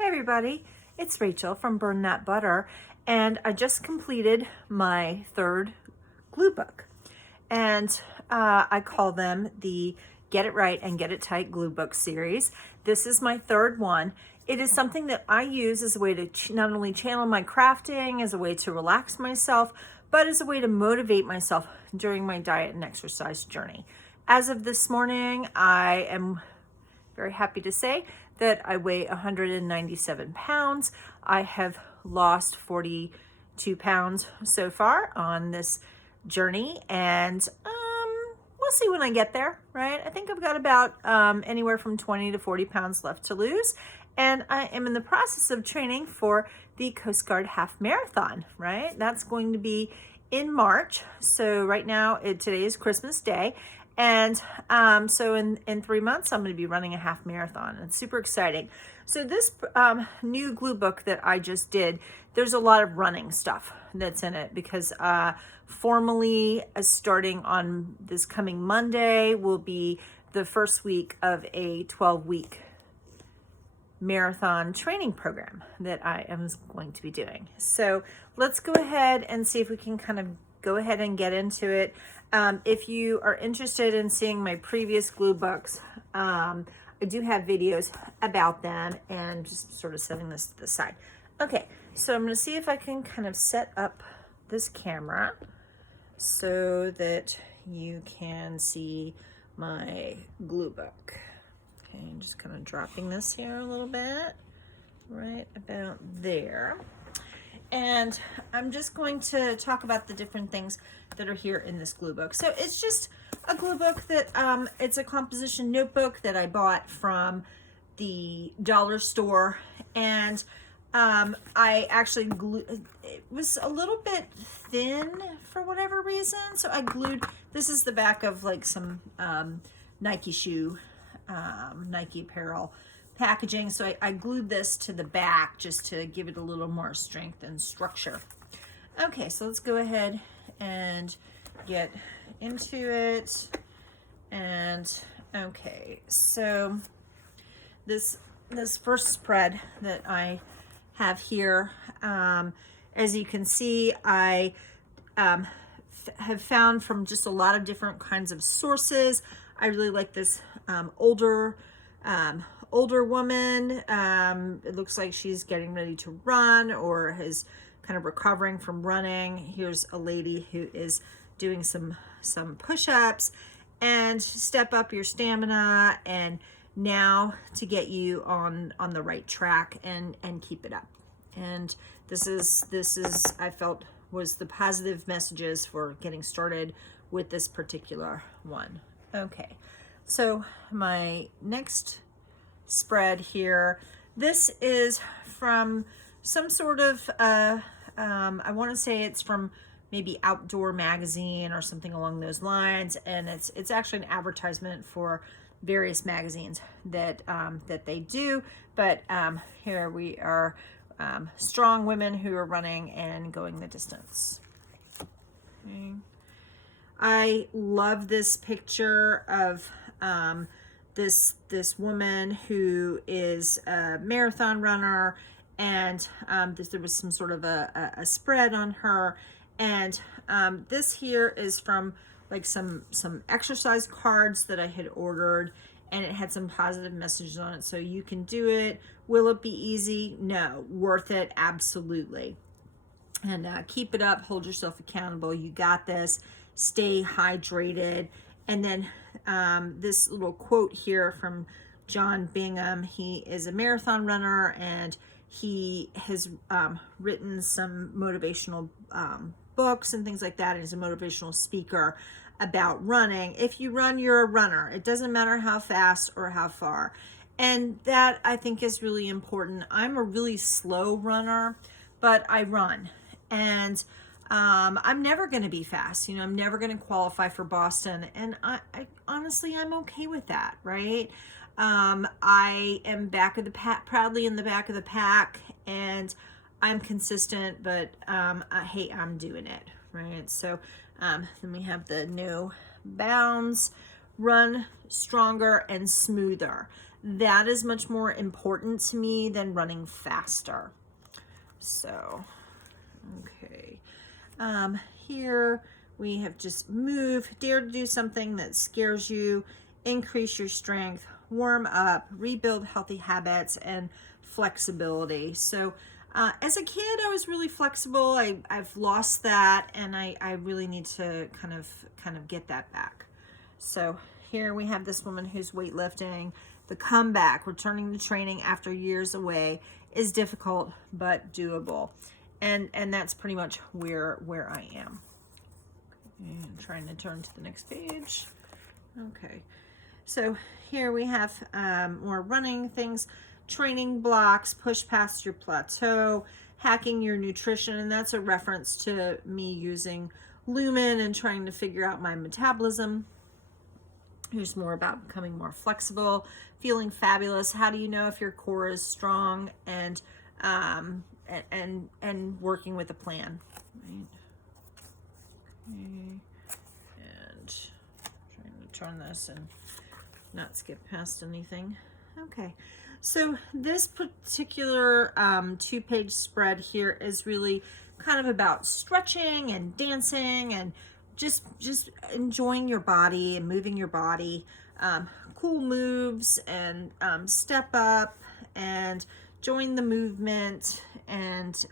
Hey everybody, it's Rachel from Burn That Butter, and I just completed my third glue book. And I call them the Get It Right and Get It Tight glue book series. This is my third one. It is something that I use as a way to not only channel my crafting, as a way to relax myself, but as a way to motivate myself during my diet and exercise journey. As of this morning, I am very happy to say that I weigh 197 pounds. I have lost 42 pounds so far on this journey, and we'll see when I get there, right? I think I've got about anywhere from 20 to 40 pounds left to lose, and I am in the process of training for the Coast Guard Half Marathon, right? That's going to be in March. So right now, today is Christmas Day, and so in 3 months, I'm going to be running a half marathon. It's super exciting. So this new glue book that I just did, there's a lot of running stuff that's in it because formally starting on this coming Monday will be the first week of a 12-week marathon training program that I am going to be doing. So let's go ahead and see if we can kind of go ahead and get into it. If you are interested in seeing my previous glue books, I do have videos about them, and just sort of setting this to the side. Okay, so I'm going to see if I can kind of set up this camera so that you can see my glue book. Okay, I'm just kind of dropping this here a little bit, right about there. And I'm just going to talk about the different things that are here in this glue book. So it's just a glue book that, it's a composition notebook that I bought from the dollar store. And I actually glued, it was a little bit thin for whatever reason. So I glued, this is the back of like some Nike shoe, Nike apparel packaging. So I glued this to the back just to give it a little more strength and structure. Okay, so let's go ahead and get into it. And okay, so this first spread that I have here, as you can see, I have found from just a lot of different kinds of sources. I really like this older woman. It looks like she's getting ready to run or is kind of recovering from running. Here's a lady who is doing some push-ups, and step up your stamina, and now to get you on the right track and keep it up. And this is I felt was the positive messages for getting started with this particular one. Okay, so my next spread here, this is from some sort of I want to say it's from maybe Outdoor Magazine or something along those lines, and it's actually an advertisement for various magazines that that they do. But here we are, strong women who are running and going the distance. Okay. I love this picture of this woman who is a marathon runner, and there was some sort of a spread on her, and this here is from like some exercise cards that I had ordered, and it had some positive messages on it. So you can do it. Will it be easy? No. Worth it? Absolutely. And keep it up. Hold yourself accountable. You got this. Stay hydrated. And then this little quote here from John Bingham. He is a marathon runner, and he has written some motivational books and things like that. He's a motivational speaker about running. If you run, you're a runner. It doesn't matter how fast or how far. And that, I think, is really important. I'm a really slow runner, but I run. And I'm never going to be fast. You know, I'm never going to qualify for Boston. And I honestly, I'm okay with that, right? I am back of the pack, proudly in the back of the pack, and I'm consistent, but hey, I'm doing it, right? So then we have the no bounds, run stronger and smoother. that is much more important to me than running faster. So, okay. Here we have just move, dare to do something that scares you, increase your strength, warm up, rebuild healthy habits, and flexibility. So as a kid, I was really flexible. I've lost that, and I really need to kind of get that back. So here we have this woman who's weightlifting. The comeback, returning to training after years away, is difficult but doable. And that's pretty much where I am. And trying to turn to the next page. Okay. So here we have more running things, training blocks, push past your plateau, hacking your nutrition, and that's a reference to me using Lumen and trying to figure out my metabolism. Here's more about becoming more flexible, feeling fabulous. How do you know if your core is strong, and working with a plan, right? Okay. And trying to turn this and not skip past anything. Okay, so this particular 2-page spread here is really kind of about stretching and dancing and just enjoying your body and moving your body, cool moves, and step up and join the movement, and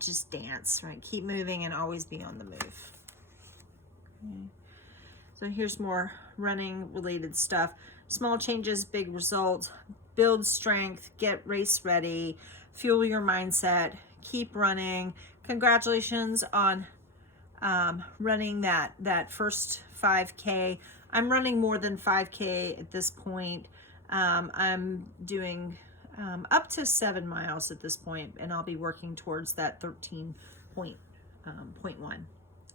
just dance, right? Keep moving and always be on the move. Okay. So here's more running related stuff. Small changes, big results. Build strength, get race ready, fuel your mindset, keep running. Congratulations on running that first 5K. I'm running more than 5K at this point. I'm doing up to 7 miles at this point, and I'll be working towards that 13.1.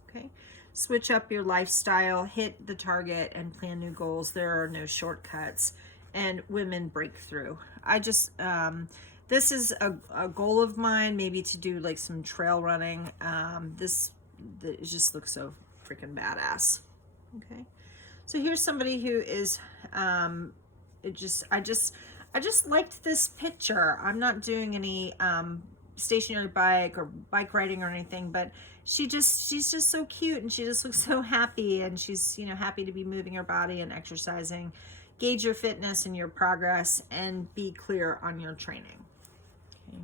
Okay. Switch up your lifestyle, hit the target, and plan new goals. There are no shortcuts. And women breakthrough. I just, this is a goal of mine, maybe to do like some trail running. It just looks so freaking badass. Okay. So here's somebody who is, I just liked this picture. I'm not doing any stationary bike or bike riding or anything, but she's just so cute, and she just looks so happy, and she's, happy to be moving her body and exercising. Gauge your fitness and your progress, and be clear on your training. Okay.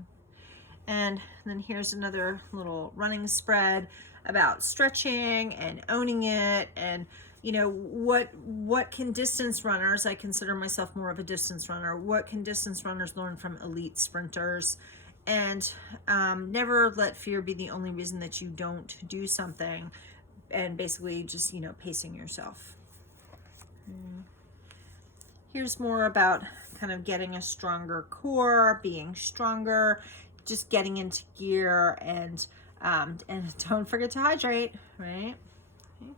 And then here's another little running spread about stretching and owning it, and what can distance runners, I consider myself more of a distance runner, what can distance runners learn from elite sprinters? And never let fear be the only reason that you don't do something, and basically just pacing yourself. Here's more about kind of getting a stronger core, being stronger, just getting into gear, and don't forget to hydrate, right? Okay.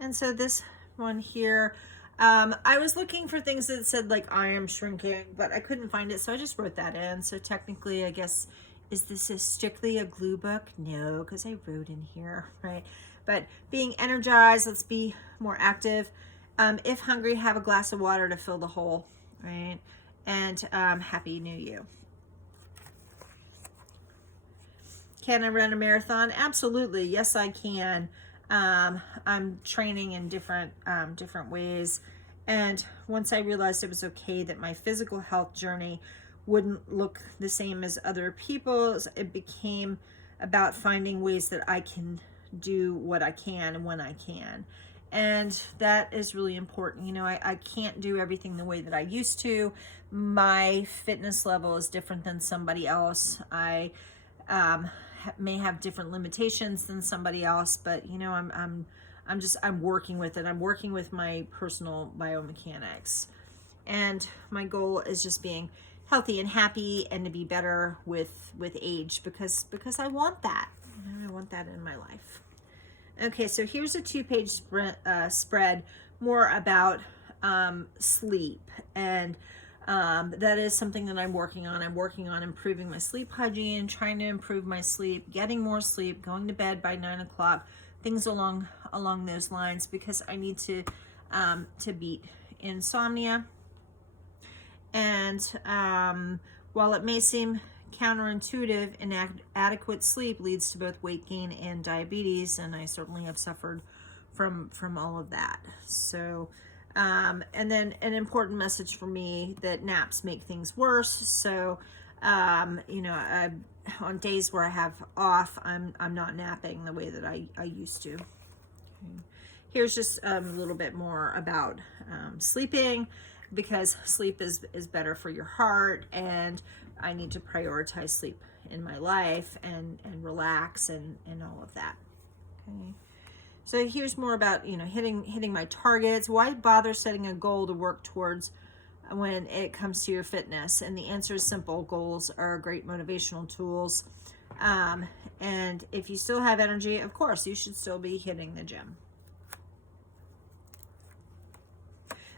And so this one here, I was looking for things that said like I am shrinking, but I couldn't find it, so I just wrote that in. So technically, I guess, is this strictly a glue book? No, because I wrote in here, right? But being energized, let's be more active. If hungry, have a glass of water to fill the hole, right? And happy new you. Can I run a marathon? Absolutely. Yes, I can. I'm training in different ways. And once I realized it was okay that my physical health journey wouldn't look the same as other people's, it became about finding ways that I can do what I can and when I can. And that is really important. I can't do everything the way that I used to. My fitness level is different than somebody else. I may have different limitations than somebody else, but I'm working with it. I'm working with my personal biomechanics, and my goal is just being healthy and happy, and to be better with age, because I want that. I want that in my life. Okay, so here's a 2-page spread more about sleep, and that is something that I'm working on. I'm working on improving my sleep hygiene, trying to improve my sleep, getting more sleep, going to bed by 9 o'clock, things along those lines, because I need to beat insomnia. And while it may seem counterintuitive, inadequate sleep leads to both weight gain and diabetes, and I certainly have suffered from all of that. So and then an important message for me, that naps make things worse. So you know, on days where I have off, I'm not napping the way that I used to. Okay. Here's just a little bit more about sleeping, because sleep is better for your heart, and I need to prioritize sleep in my life and relax and all of that. Okay. So here's more about, you know, hitting my targets. Why bother setting a goal to work towards when it comes to your fitness? And the answer is simple. Goals are great motivational tools. And if you still have energy, of course, you should still be hitting the gym.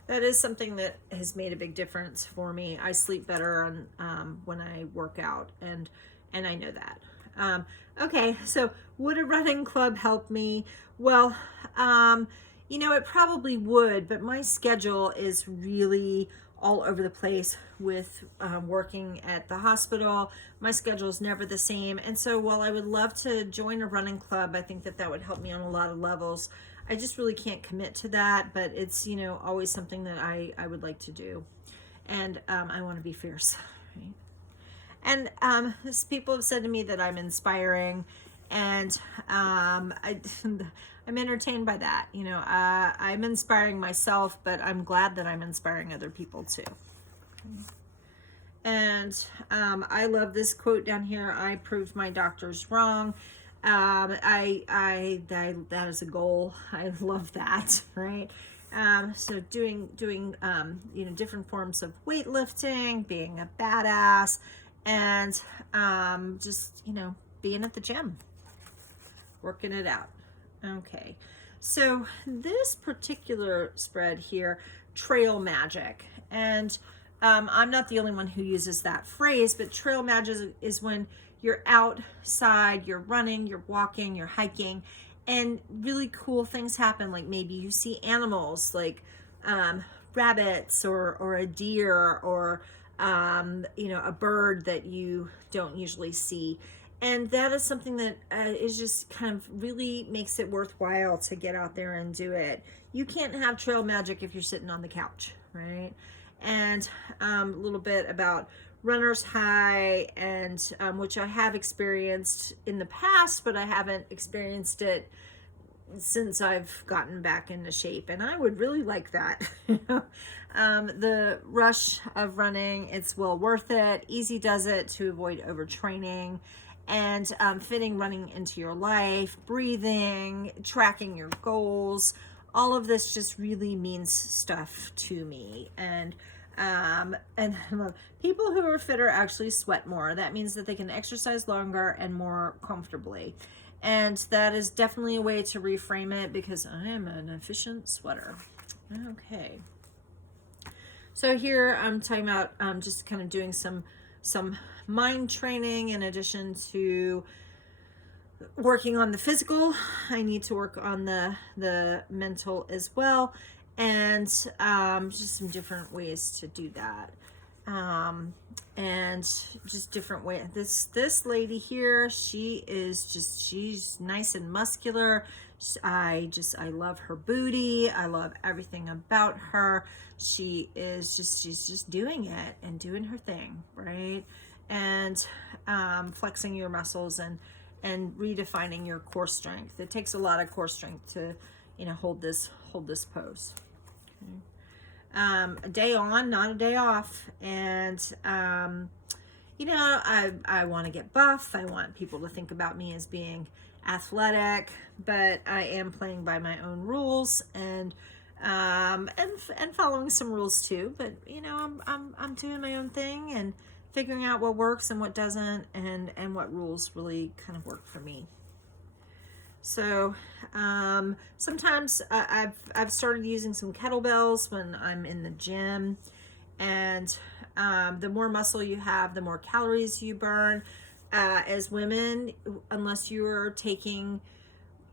That is something that has made a big difference for me. I sleep better on, when I work out, and I know that. Okay, so would a running club help me? Well, you know, it probably would, but my schedule is really all over the place with working at the hospital. My schedule is never the same. And so while I would love to join a running club, I think that would help me on a lot of levels. I just really can't commit to that, but it's, you know, always something that I would like to do. And I want to be fierce, right? And people have said to me that I'm inspiring, and I'm entertained by that. You know, I'm inspiring myself, but I'm glad that I'm inspiring other people too. And I love this quote down here: "I proved my doctors wrong." That is a goal. I love that, right? So doing you know, different forms of weightlifting, being a badass, and just, you know, being at the gym, working it out. Okay, so this particular spread here, trail magic, and I'm not the only one who uses that phrase, but trail magic is when you're outside, you're running, you're walking, you're hiking, and really cool things happen. Like maybe you see animals like rabbits or a deer, or you know, a bird that you don't usually see. And that is something that is just kind of really makes it worthwhile to get out there and do it. You can't have trail magic if you're sitting on the couch, right? And a little bit about runner's high, and which I have experienced in the past, but I haven't experienced it since I've gotten back into shape, and I would really like that. The rush of running, it's well worth it. Easy does it to avoid overtraining, and fitting running into your life, breathing, tracking your goals. All of this just really means stuff to me. And people who are fitter actually sweat more. That means that they can exercise longer and more comfortably. And that is definitely a way to reframe it, because I am an efficient sweater. Okay. So here I'm talking about just kind of doing some mind training in addition to working on the physical. I need to work on the mental as well, and just some different ways to do that. And just different ways. This lady here, she's nice and muscular. I love her booty. I love everything about her. She's just doing it and doing her thing, right? And flexing your muscles and redefining your core strength. It takes a lot of core strength to, you know, hold this pose. Okay. A day on, not a day off. And you know, I want to get buff. I want people to think about me as being athletic, but I am playing by my own rules, and following some rules too. But you know, I'm doing my own thing and figuring out what works and what doesn't, and what rules really kind of work for me. So sometimes I've started using some kettlebells when I'm in the gym, and the more muscle you have, the more calories you burn. As women, unless you're taking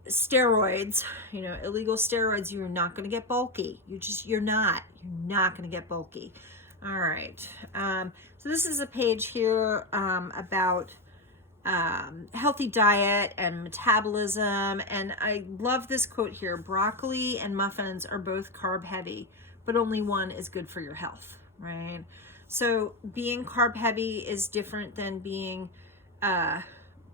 steroids, you know, illegal steroids, you're not going to get bulky. You're not going to get bulky. All right. So this is a page here about healthy diet and metabolism. And I love this quote here: broccoli and muffins are both carb heavy, but only one is good for your health, right? So being carb heavy is different than being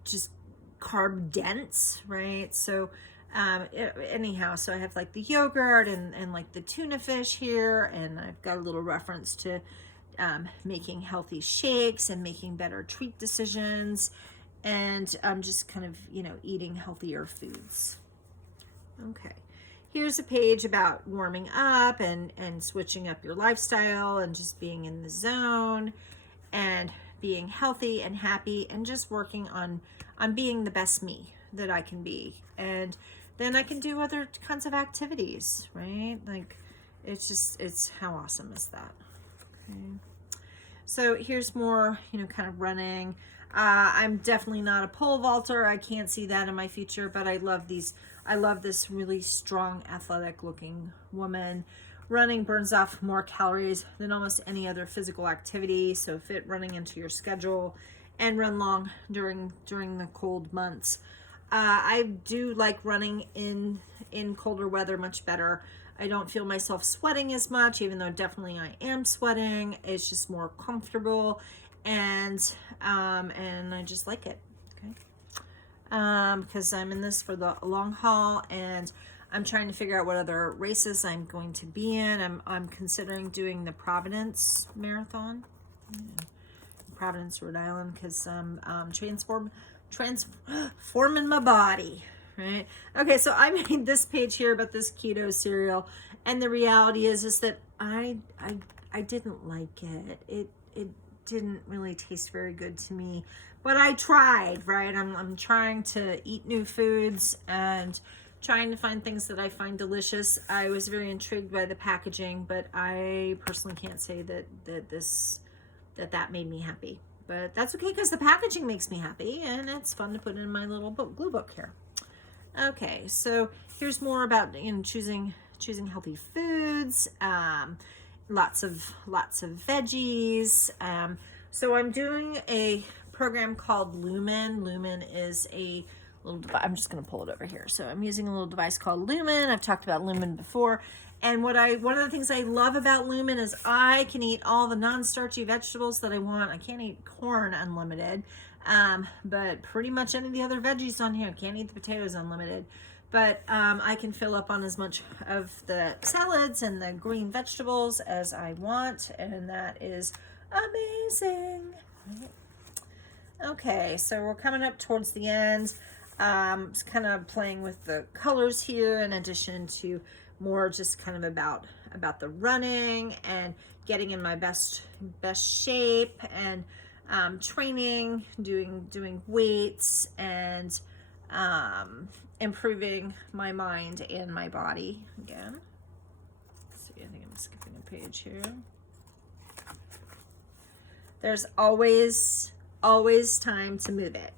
just carb dense, right? So anyhow, so I have like the yogurt and like the tuna fish here, and I've got a little reference to making healthy shakes and making better treat decisions, and just kind of, you know, eating healthier foods. Okay, here's a page about warming up and switching up your lifestyle and just being in the zone and being healthy and happy and just working on being the best me that I can be. And then I can do other kinds of activities, right? Like it's how awesome is that? Okay. So here's more, you know, kind of running. I'm definitely not a pole vaulter. I can't see that in my future, but I love these. I love this really strong, athletic looking woman. Running burns off more calories than almost any other physical activity. So fit running into your schedule and run long during the cold months. I do like running in colder weather much better. I don't feel myself sweating as much, even though definitely I am sweating. It's just more comfortable, and I just like it. Okay, because I'm in this for the long haul, and I'm trying to figure out what other races I'm going to be in. I'm considering doing the Providence Marathon, Providence, Rhode Island, because I'm transforming my body, right? Okay, so I made this page here about this keto cereal, and the reality is that I didn't like it. It didn't really taste very good to me, but I tried, right? I'm trying to eat new foods and trying to find things that I find delicious. I was very intrigued by the packaging, but I personally can't say that made me happy. But that's okay, because the packaging makes me happy, and it's fun to put in my little glue book here. Okay, so here's more about, you know, choosing healthy foods. Lots of veggies. So I'm doing a program called Lumen. Lumen is a little device. I'm just going to pull it over here. So I'm using a little device called Lumen. I've talked about Lumen before. And one of the things I love about Lumen is I can eat all the non-starchy vegetables that I want. I can't eat corn unlimited, but pretty much any of the other veggies on here. I can't eat the potatoes unlimited, but I can fill up on as much of the salads and the green vegetables as I want, and that is amazing. Okay, so we're coming up towards the end. Just kind of playing with the colors here, in addition to more just kind of about the running and getting in my best shape, and training, doing weights, and improving my mind and my body again. Let's see, I think I'm skipping a page here. There's always time to move it.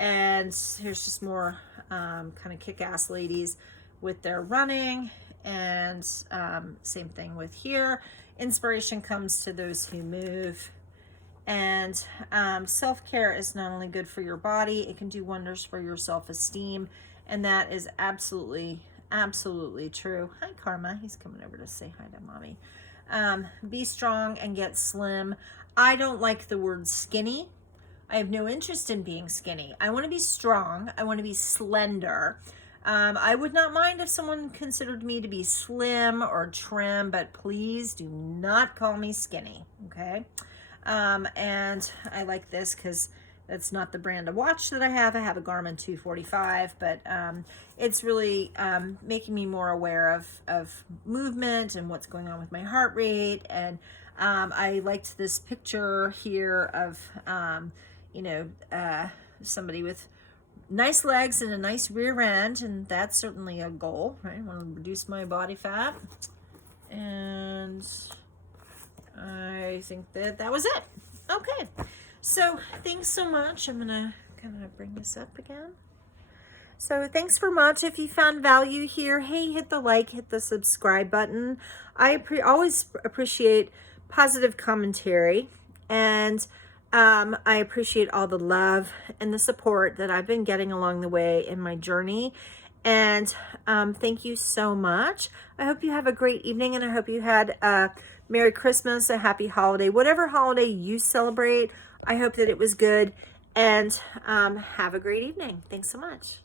And here's just more kind of kick-ass ladies with their running, and same thing with here. Inspiration comes to those who move. And self-care is not only good for your body, it can do wonders for your self-esteem, and that is absolutely true. Hi, Karma. He's coming over to say hi to mommy. Be strong and get slim. I don't like the word skinny. I have no interest in being skinny. I want to be strong. I want to be slender. I would not mind if someone considered me to be slim or trim, but please do not call me skinny, okay? And I like this because that's not the brand of watch that I have. I have a Garmin 245, but it's really making me more aware of movement and what's going on with my heart rate. And I liked this picture here of, somebody with nice legs and a nice rear end, and that's certainly a goal, right? I want to reduce my body fat, and I think that was it. Okay, so thanks so much. I'm gonna kind of bring this up again. So thanks for much. If you found value here, hey, hit the like, hit the subscribe button. I always appreciate positive commentary. And I appreciate all the love and the support that I've been getting along the way in my journey. And thank you so much. I hope you have a great evening, and I hope you had a Merry Christmas, a happy holiday, whatever holiday you celebrate. I hope that it was good, and have a great evening. Thanks so much.